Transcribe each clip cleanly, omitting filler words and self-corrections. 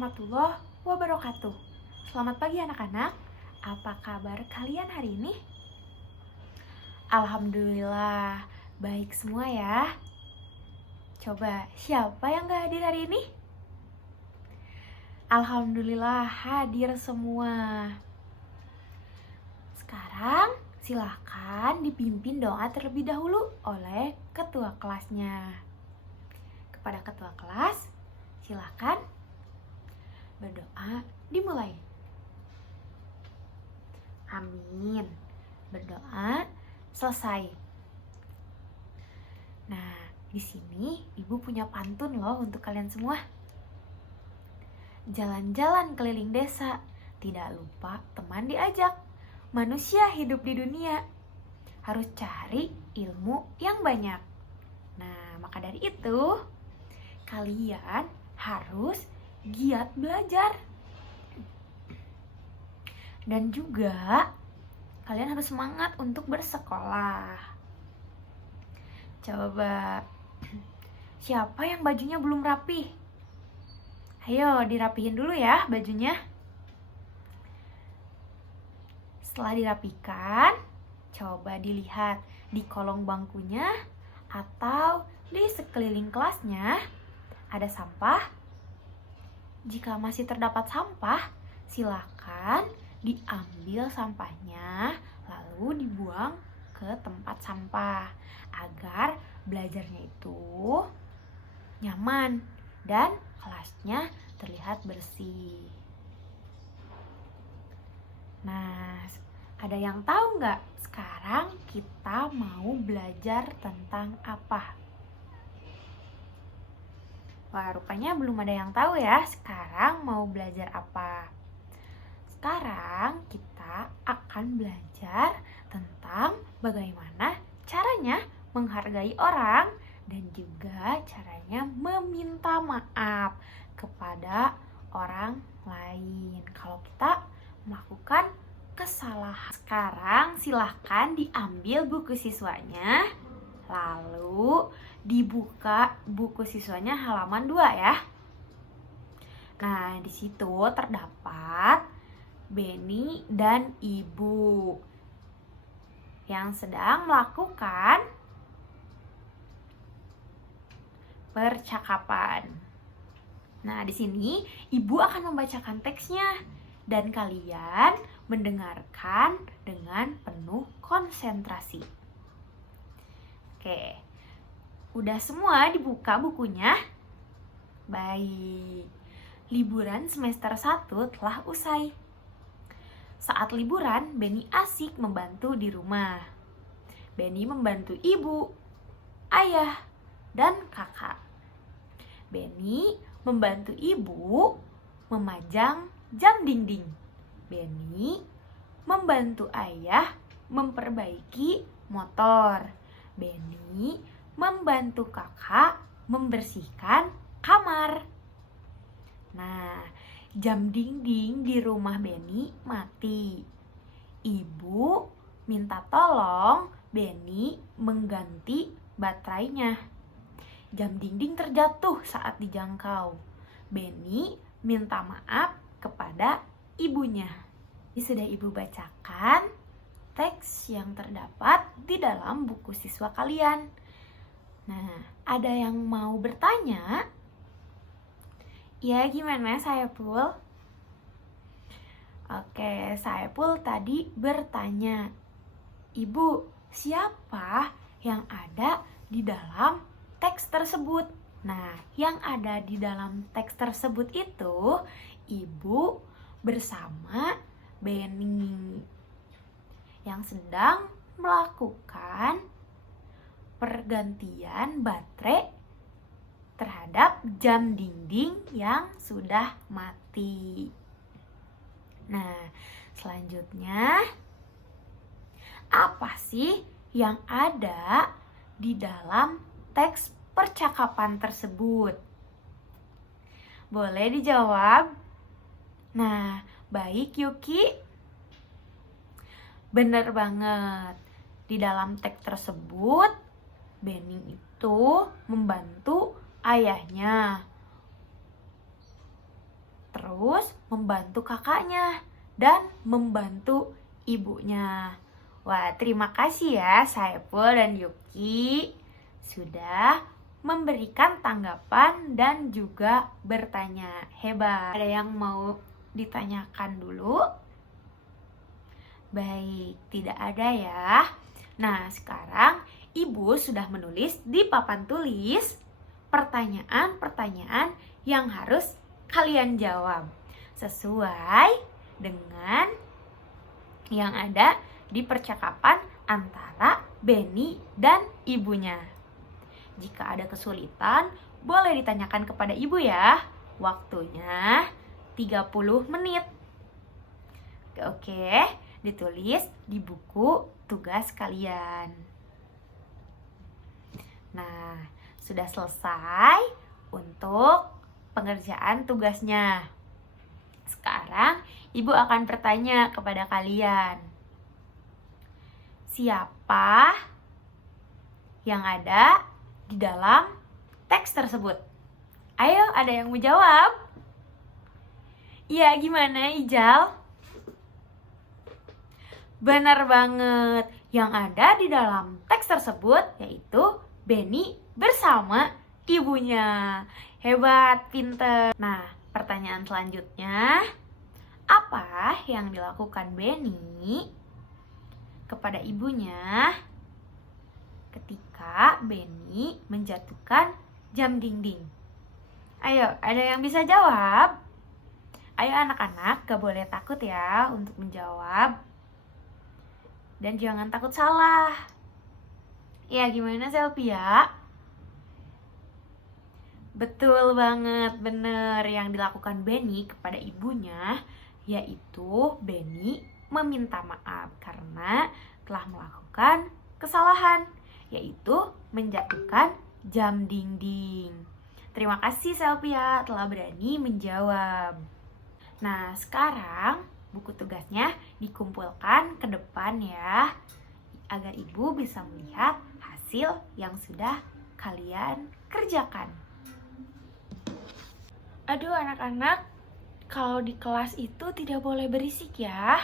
warahmatullahi wabarakatuh. Selamat pagi anak-anak. Apa kabar kalian hari ini? Alhamdulillah, baik semua ya. Coba, siapa yang gak hadir hari ini? Alhamdulillah hadir semua. Sekarang silahkan dipimpin doa terlebih dahulu oleh ketua kelasnya. Kepada ketua kelas, silahkan berdoa dimulai. Amin. Berdoa selesai. Nah, di sini Ibu punya pantun loh untuk kalian semua. Jalan-jalan keliling desa, tidak lupa teman diajak. Manusia hidup di dunia harus cari ilmu yang banyak. Nah, maka dari itu kalian harus giat belajar. Dan juga kalian harus semangat untuk bersekolah. Coba, siapa yang bajunya belum rapi? Ayo dirapihin dulu ya bajunya. Setelah dirapikan, coba dilihat di kolong bangkunya atau di sekeliling kelasnya ada sampah. Jika masih terdapat sampah, silakan diambil sampahnya lalu dibuang ke tempat sampah agar belajarnya itu nyaman dan kelasnya terlihat bersih. Nah, ada yang tahu nggak sekarang kita mau belajar tentang apa? Wah, rupanya belum ada yang tahu ya sekarang mau belajar apa. Sekarang kita akan belajar tentang bagaimana caranya menghargai orang dan juga caranya meminta maaf kepada orang lain kalau kita melakukan kesalahan. Sekarang silahkan diambil buku siswanya, lalu dibuka buku siswanya halaman 2 ya. Nah, di situ terdapat Beni dan Ibu yang sedang melakukan percakapan. Nah, di sini Ibu akan membacakan teksnya dan kalian mendengarkan dengan penuh konsentrasi. Oke. Udah semua dibuka bukunya? Baik. Liburan semester 1 telah usai. Saat liburan, Beni asik membantu di rumah. Beni membantu ibu, ayah, dan kakak. Beni membantu ibu memajang jam dinding. Beni membantu ayah memperbaiki motor. Beni membantu kakak membersihkan kamar. Nah, jam dinding di rumah Beni mati. Ibu minta tolong Beni mengganti baterainya. Jam dinding terjatuh saat dijangkau. Beni minta maaf kepada ibunya. Ini sudah Ibu bacakan teks yang terdapat di dalam buku siswa kalian. Nah, ada yang mau bertanya? Ya, gimana Saepul? Oke, Saepul tadi bertanya, Ibu, siapa yang ada di dalam teks tersebut? Nah, yang ada di dalam teks tersebut itu Ibu bersama Beni yang sedang melakukan pergantian baterai terhadap jam dinding yang sudah mati. Nah, selanjutnya apa sih yang ada di dalam teks percakapan tersebut? Boleh dijawab? Nah, baik Yuki. Bener banget. Di dalam teks tersebut Beni itu membantu ayahnya terus membantu kakaknya dan membantu ibunya. Wah, terima kasih ya Saiful dan Yuki sudah memberikan tanggapan dan juga bertanya. Hebat. Ada yang mau ditanyakan dulu? Baik, tidak ada ya. Nah, sekarang Ibu sudah menulis di papan tulis pertanyaan-pertanyaan yang harus kalian jawab sesuai dengan yang ada di percakapan antara Benny dan ibunya. Jika ada kesulitan, boleh ditanyakan kepada ibu ya. Waktunya 30 menit. Oke, ditulis di buku tugas kalian. Nah, sudah selesai untuk pengerjaan tugasnya. Sekarang ibu akan bertanya kepada kalian. Siapa yang ada di dalam teks tersebut? Ayo, ada yang mau jawab? Iya, gimana Ijal? Benar banget. Yang ada di dalam teks tersebut yaitu Benny bersama ibunya. Hebat, pinter. Nah, pertanyaan selanjutnya, apa yang dilakukan Benny kepada ibunya ketika Benny menjatuhkan jam dinding? Ayo, ada yang bisa jawab? Ayo anak-anak, gak boleh takut ya untuk menjawab. Dan jangan takut salah. Ya, gimana Selvia? Betul banget, bener. Yang dilakukan Benny kepada ibunya yaitu Benny meminta maaf karena telah melakukan kesalahan, yaitu menjatuhkan jam dinding. Terima kasih Selvia telah berani menjawab. Nah, sekarang buku tugasnya dikumpulkan ke depan ya, agar ibu bisa melihat hasil yang sudah kalian kerjakan. Aduh anak-anak, kalau di kelas itu tidak boleh berisik ya.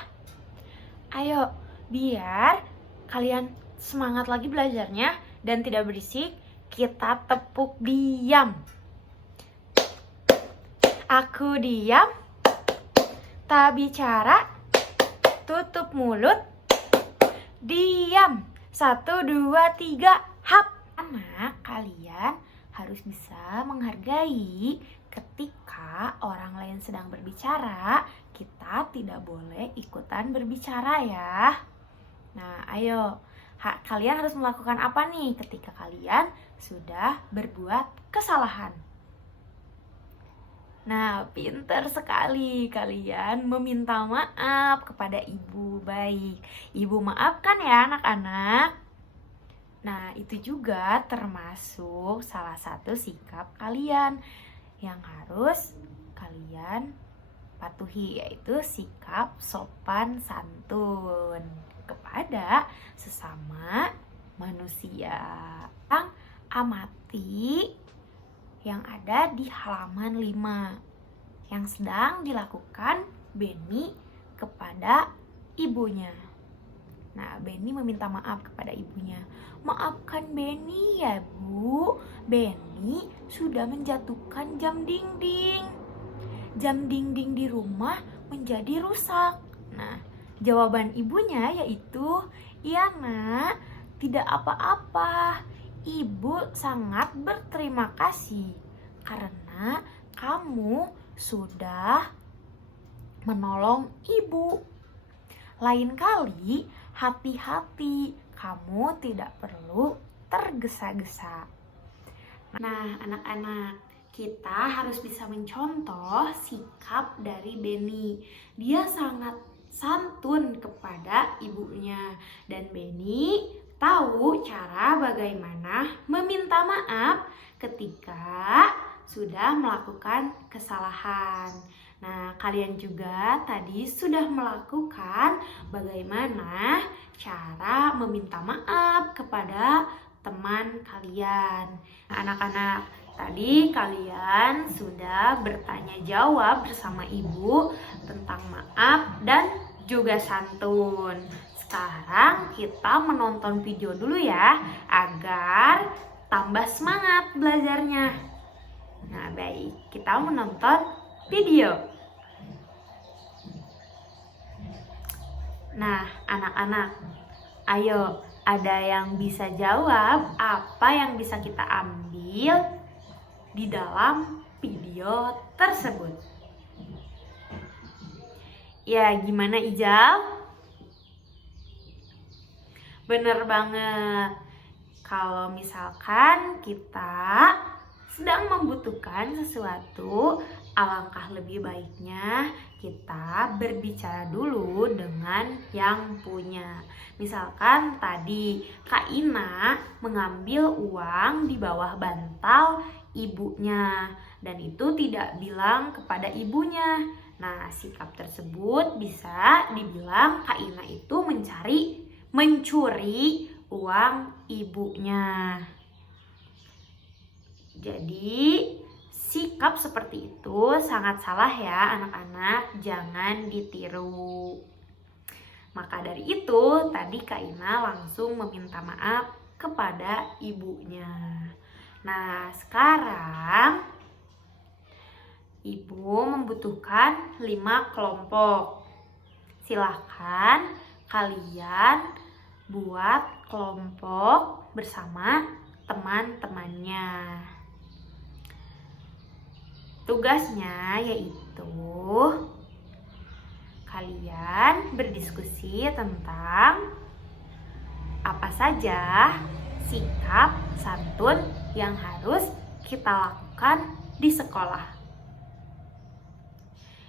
Ayo, biar kalian semangat lagi belajarnya dan tidak berisik, kita tepuk diam. Aku diam, tak bicara, tutup mulut, diam. 1, 2, 3, hap. Anak, kalian harus bisa menghargai ketika orang lain sedang berbicara. Kita tidak boleh ikutan berbicara ya. Nah, ayo, kalian harus melakukan apa nih ketika kalian sudah berbuat kesalahan? Nah, pinter sekali kalian meminta maaf kepada ibu. Baik, ibu maafkan ya anak-anak. Nah, itu juga termasuk salah satu sikap kalian yang harus kalian patuhi, yaitu sikap sopan santun kepada sesama manusia. Yang amati yang ada di halaman 5 yang sedang dilakukan Benny kepada ibunya. Nah, Benny meminta maaf kepada ibunya. Maafkan Benny ya Bu, Benny sudah menjatuhkan jam dinding. Jam dinding di rumah menjadi rusak. Nah, jawaban ibunya yaitu, iya nak, tidak apa-apa. Ibu sangat berterima kasih karena kamu sudah menolong ibu. Lain kali, hati-hati, kamu tidak perlu tergesa-gesa. Nah, anak-anak, kita harus bisa mencontoh sikap dari Benny. Dia sangat santun kepada ibunya. Dan Benny tahu cara bagaimana meminta maaf ketika sudah melakukan kesalahan. Nah, kalian juga tadi sudah melakukan bagaimana cara meminta maaf kepada teman kalian. Anak-anak, Tadi kalian sudah bertanya jawab bersama ibu tentang maaf dan juga santun. Sekarang kita menonton video dulu ya, agar tambah semangat belajarnya. Nah, baik, kita menonton video. Nah, anak-anak, ayo, ada yang bisa jawab apa yang bisa kita ambil di dalam video tersebut? Ya, gimana Ijal? Bener banget. Kalau misalkan kita sedang membutuhkan sesuatu, alangkah lebih baiknya kita berbicara dulu dengan yang punya. Misalkan tadi Kak Ina mengambil uang di bawah bantal ibunya dan itu tidak bilang kepada ibunya. Nah, sikap tersebut bisa dibilang Kak Ina itu mencuri uang ibunya. Jadi sikap seperti itu sangat salah ya anak-anak, jangan ditiru. Maka dari itu tadi Kak Ina langsung meminta maaf kepada ibunya. Nah, sekarang ibu membutuhkan 5 kelompok. Silahkan kalian buat kelompok bersama teman-temannya. Tugasnya yaitu kalian berdiskusi tentang apa saja sikap santun yang harus kita lakukan di sekolah.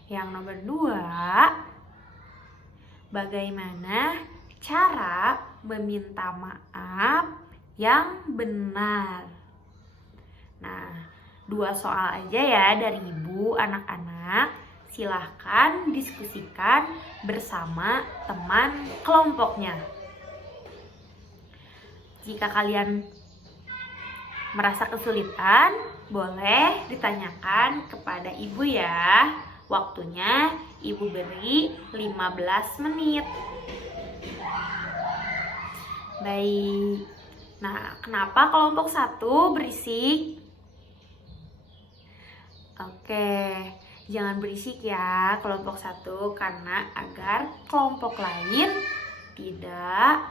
Yang nomor 2, bagaimana cara meminta maaf yang benar. Nah, 2 soal aja ya dari ibu, anak-anak. Silahkan diskusikan bersama teman kelompoknya. Jika kalian merasa kesulitan, boleh ditanyakan kepada ibu ya. Waktunya ibu beri 15 menit. Baik. Nah, kenapa kelompok 1 berisik? Oke, jangan berisik ya kelompok 1, karena agar kelompok lain tidak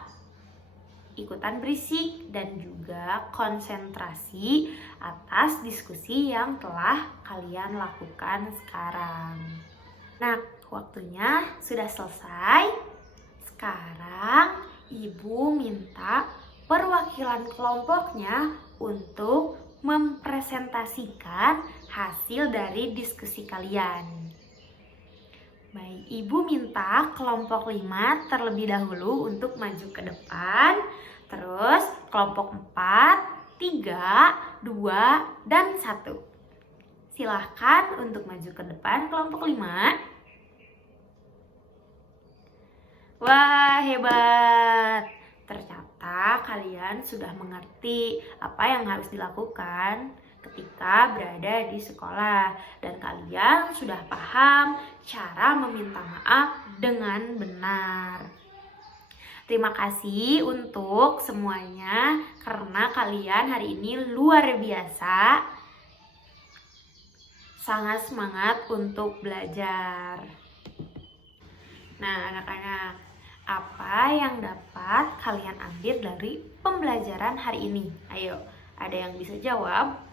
ikutan berisik dan juga konsentrasi atas diskusi yang telah kalian lakukan sekarang. Nah, waktunya sudah selesai. Sekarang ibu minta perwakilan kelompoknya untuk mempresentasikan hasil dari diskusi kalian. Baik, ibu minta kelompok 5 terlebih dahulu untuk maju ke depan. Terus kelompok 4, 3, 2, dan 1. Silahkan untuk maju ke depan kelompok 5. Wah, hebat! Ternyata kalian sudah mengerti apa yang harus dilakukan ketika berada di sekolah, dan kalian sudah paham cara meminta maaf dengan benar. Terima kasih untuk semuanya karena kalian hari ini luar biasa, sangat semangat untuk belajar. Nah, anak-anak, apa yang dapat kalian ambil dari pembelajaran hari ini? Ayo, ada yang bisa jawab?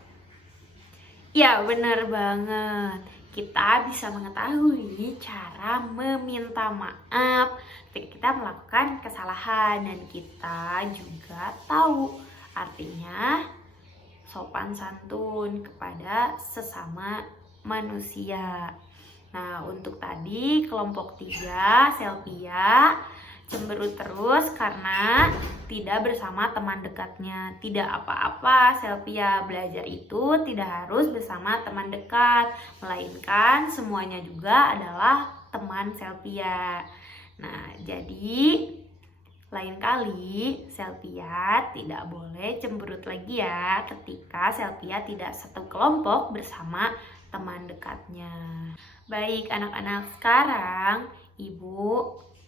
Ya, benar banget. Kita bisa mengetahui cara meminta maaf ketika kita melakukan kesalahan, dan kita juga tahu artinya sopan santun kepada sesama manusia. Nah, untuk tadi kelompok 3, Selvia cemberut terus karena tidak bersama teman dekatnya. Tidak apa-apa, Selvia, belajar itu tidak harus bersama teman dekat, melainkan semuanya juga adalah teman Selvia. Nah, jadi Lain kali, Selvia tidak boleh cemberut lagi ya ketika Selvia tidak satu kelompok bersama teman dekatnya. Baik anak-anak, sekarang Ibu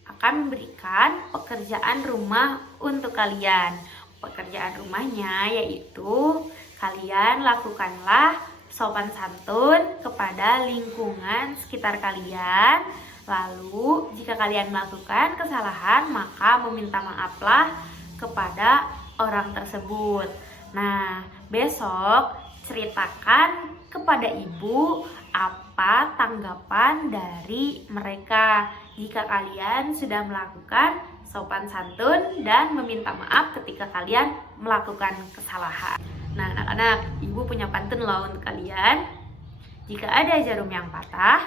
akan memberikan pekerjaan rumah untuk kalian. Pekerjaan rumahnya yaitu kalian lakukanlah sopan santun kepada lingkungan sekitar kalian. Lalu, jika kalian melakukan kesalahan, maka meminta maaflah kepada orang tersebut. Nah, besok ceritakan kepada ibu apa tanggapan dari mereka jika kalian sudah melakukan sopan santun dan meminta maaf ketika kalian melakukan kesalahan. Nah, anak-anak, ibu punya pantun loh untuk kalian. Jika ada jarum yang patah,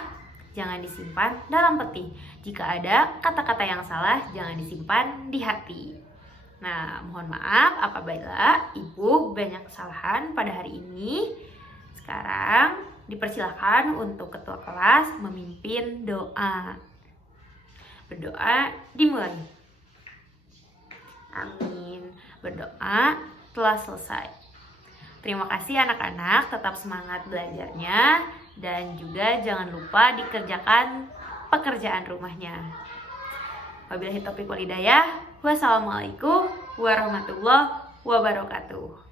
jangan disimpan dalam peti. Jika ada kata-kata yang salah, jangan disimpan di hati. Nah, mohon maaf apabila ibu banyak kesalahan pada hari ini. Sekarang dipersilakan untuk ketua kelas memimpin doa. Berdoa dimulai. Amin. Berdoa telah selesai. Terima kasih anak-anak, tetap semangat belajarnya. Dan juga jangan lupa dikerjakan pekerjaan rumahnya. Wabillahi taufiq wal hidayah. Wassalamualaikum warahmatullahi wabarakatuh.